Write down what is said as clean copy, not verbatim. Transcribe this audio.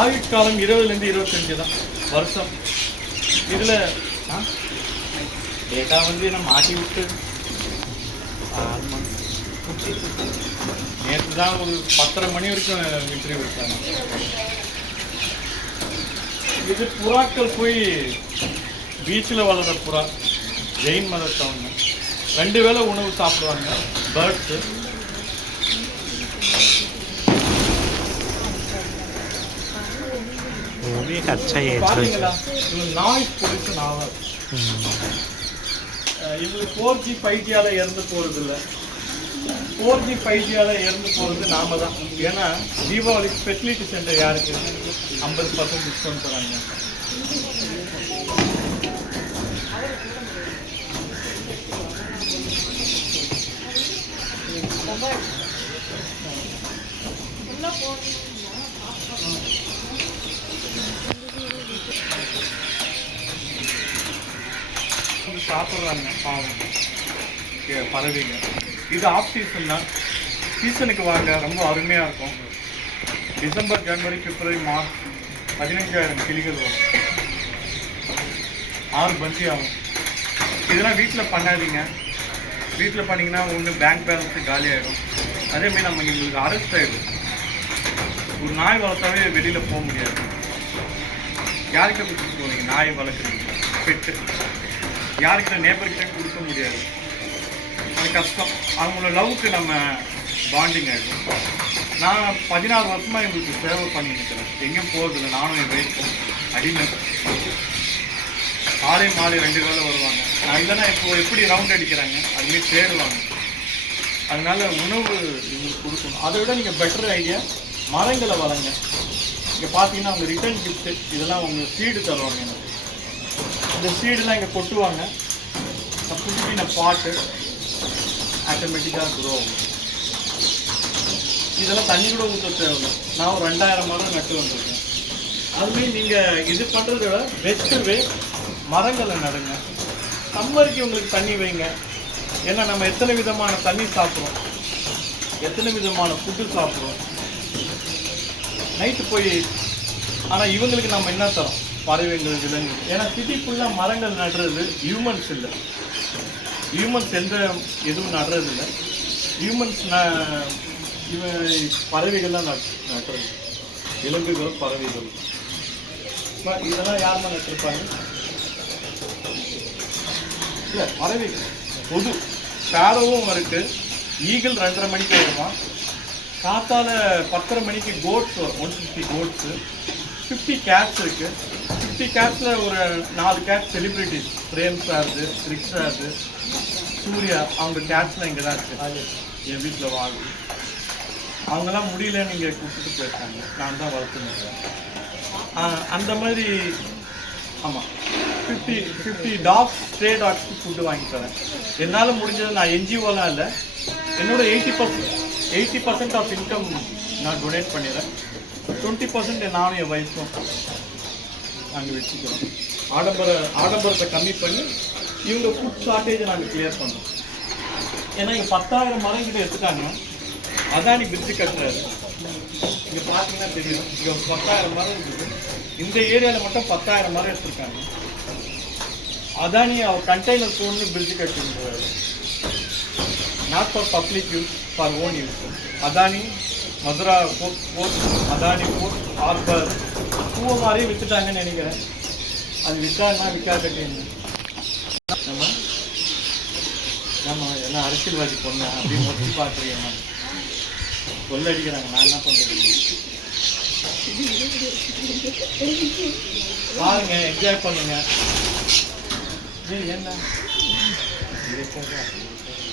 ஆயுட்காலம் 20லேருந்து 25 தான் வருஷம். இதில் டேட்டா வந்து நம்ம மாட்டி விட்டு நேற்று தான் ஒரு 10:30 மணி வரைக்கும் இன்டர்வியூ விட்டாங்க. இது புறாக்கள் போய் பீச்சில் வளர்கிற புறா, ஜெயின் மதத்தவங்க 2 வேளை உணவு சாப்பிடுவாங்க. பேர்ட்ஸு பார்த்தீங்களா, இது நாய்ஸ் பொல்யூஷன் ஆகாது. இவங்களுக்கு 4G 5Gயால் இறந்து போகிறது இல்லை. 4G 5Gயால் இறந்து போகிறது நாம தான். ஏன்னா தீபாவளி ஃபெசிலிட்டி சென்டர் யாருக்கு 50% டிஸ்கவுண்ட் தராங்க. சாப்பிட்றாங்க பாவம் பறவைங்க. இது ஆஃப் சீசன் தான். சீசனுக்கு வாங்க, ரொம்ப அருமையாக இருக்கும். டிசம்பர், ஜனவரி, பிப்ரவரி, மார்ச் 15,000 கிளிகள் வரும். 6 பந்தி ஆகும். இதெல்லாம் வீட்டில் பண்ணாதீங்க. வீட்டில் பண்ணிங்கன்னா ஒன்று பேங்க் பேலன்ஸு காலியாகிடும். அதேமாதிரி நம்ம எங்களுக்கு அரெஸ்ட் ஆகிடும். ஒரு நாய் வளர்த்தாவே வெளியில் போக முடியாது. யார்கிட்ட கொடுத்துட்டு போவீங்க? நாய் வளர்க்குறீங்க, பெட்டு யாருக்கிட்ட நேபர்கிட்ட கொடுக்க முடியாது. அது கஷ்டம். அவங்களோட லவ்வுக்கு நம்ம பாண்டிங் ஆகிடும். நான் 16 வருஷமாக எங்களுக்கு சேவை பண்ணியிருக்கிறேன். எங்கேயும் போகிறதில்ல. நானும் என் வைஃபும் அடிமை. காலை மாலை 2 வேளை வருவாங்க. நான் இல்லைன்னா இப்போ எப்படி ரவுண்ட் அடிக்கிறாங்க அதுமாரி தேடுவாங்க. அதனால உணவு இவங்களுக்கு கொடுக்கணும். அதை விட நீங்கள் பெட்டர் ஐடியா மரங்களை வளங்க. இங்கே பார்த்தீங்கன்னா அவங்க ரிட்டர்ன் கிஃப்ட்டு இதெல்லாம் அவங்க சீடு தருவாங்க. எனக்கு இந்த சீடெலாம் இங்கே கொட்டுவாங்க. புதுப்பின பாட்டு ஆட்டோமேட்டிக்காக க்ரோ ஆகும். இதெல்லாம் தண்ணி கூட ஊற்ற தேவை. நான் ஒரு 2000 மரம் நட்டு வந்திருக்கேன். அதுமாரி நீங்கள் இது பண்ணுறத விட பெஸ்ட்டு வே மரங்களை நடுங்க. சம்மருக்கு உங்களுக்கு தண்ணி வைங்க. ஏன்னா நம்ம எத்தனை விதமான தண்ணி சாப்பிட்றோம், எத்தனை விதமான ஃபுட்டு சாப்பிட்றோம். நைட்டு போய் ஆனால் இவங்களுக்கு நம்ம என்ன தரோம்? பறவைகள், விலங்கு. ஏன்னா சிட்டி ஃபுல்லாக மரங்கள் நடுறது ஹியூமன்ஸ் இல்லை. ஹியூமன்ஸ் எதுவும் நடுறது இல்லை. ஹியூமன்ஸ் பறவைகள்லாம் நட்டுறது, விலங்குகள், பறவைகள். இதெல்லாம் யாருமா நட்டிருப்பாங்க? இல்லை, பறவைகள் பொது ஸ்பேரோவும் இருக்குது. ஈகிள் 2:30 மணிக்கு வருவான். காத்தால 10:30 மணிக்கு கோட்ஸ் வரும். 150 கோட்ஸு, 50 கேட்ஸ் இருக்குது. 50 கேட்ஸில் ஒரு 4 கேட்ஸ் செலிப்ரிட்டிஸ். பிரேம் சார்து, ரிக் சார்து, சூர்யா, அவங்க கேட்ஸ்லாம் இங்கே தான் இருக்குது. என் வீட்டில் வாழும். அவங்களாம் முடியலன்னு இங்கே கூப்பிட்டு போயிருக்காங்க. நான் தான் வளர்த்துனுக்கிறேன். அந்த மாதிரி ஆமாம் 50 டாக்ஸ், ஸ்ட்ரே டாக்ஸ்க்கு ஃபுட்டு வாங்கி தரேன். என்னால் முடிஞ்சது. நான் என்ஜிஓலாம் இல்லை. என்னோட 80% ஆஃப் இன்கம் நான் டொனேட் பண்ணிடுறேன். 20% நானும் என் வைஃபும் நாங்கள் வச்சுக்கிறோம். ஆடம்பரத்தை கம்மி பண்ணி இவங்க ஃபுட் ஷார்ட்டேஜை நாங்கள் கிளியர் பண்ணுறோம். ஏன்னா இங்கே 10,000 மரம் கிட்ட எடுத்துட்டாங்க. அதானி பிரிட்ஜு கட்டுறாரு. இங்கே பார்த்தீங்கன்னா தெரியும். இங்கே 10,000 மரம் இருக்குது. இந்த ஏரியாவில் மட்டும் 10,000 மரம் எடுத்துருக்காங்க. அதானி அவர் கண்டெய்னர் போன்னு பிரிட்ஜு கட்டிருக்கிறாரு. Not for public use, for own use. Adani Mundra port, Adani port, harbour பூவை மாதிரியே விற்றுட்டாங்கன்னு நினைக்கிறேன். அது விற்காதுன்னா விற்காதுன்னு நம்ம எல்லாம் அரசியல்வாதி பொண்ணு அப்படின்னு ஒட்டி பார்க்குறீங்க. கொள்ளடிக்கிறாங்க. நான் என்ன பண்ணுறது? பாருங்க, என்ஜாய் பண்ணுங்க. என்ன